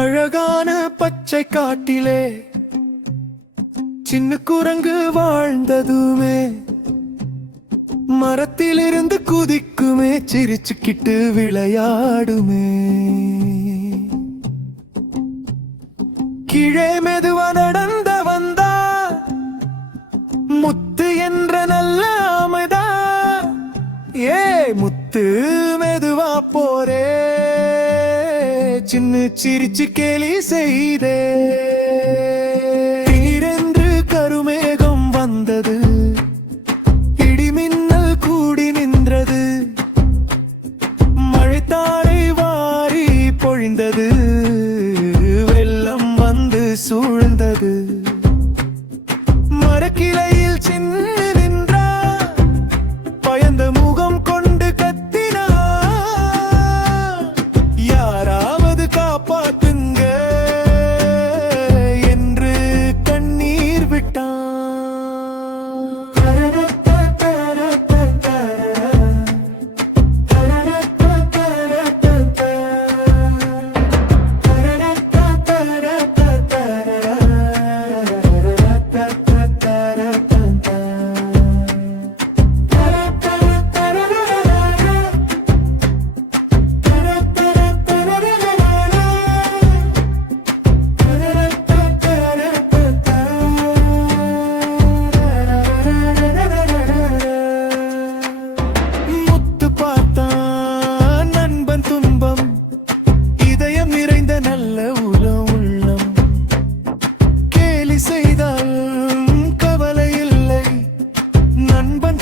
அழகான பச்சை காட்டிலே சின்ன குரங்கு வாழ்ந்ததுமே, மரத்திலிருந்து குதிக்குமே, சிரிச்சுக்கிட்டு விளையாடுமே. கீழே மெதுவா நடந்த வந்தா முத்து என்ற நல்ல அமைதா. முத்து மெதுவா போரே, சின்ன சிரிச்சு கேலி செய்தே. திடீரென்று கருமேகம் வந்தது, இடிமின்னல் கூடி நின்றது, மழைத்தாரை வாரி பொழிந்தது, வெள்ளம் வந்து சூழ்ந்தது. மரக்கிளையில் சின்ன நின்றா, பயந்த முகம் கொண்டு கத்தினா, யாராவது காப்பாத்துங்க என்று கண்ணீர் விட்டான்.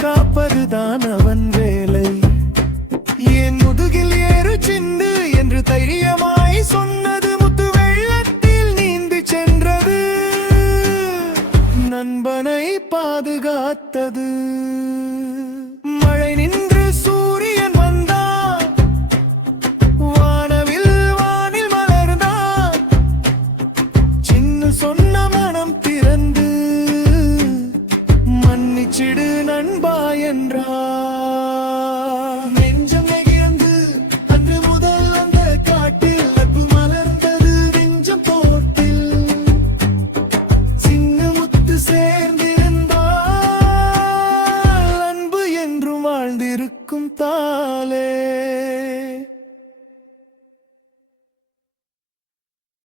காப்பதுதான் அவன் வேலை. என் முதுகில் ஏறு சிந்து என்று தைரியமாய் சொன்னது, முத்து வெள்ளத்தில் நீந்தி சென்றது, நண்பனை பாதுகாத்தது. மழை நின்று சூரியன் வந்தான், வானில் மலர்ந்தான், சின்ன சொன்ன மனம் திறந்து மன்னிச்சிடு நண்பா என்றார்.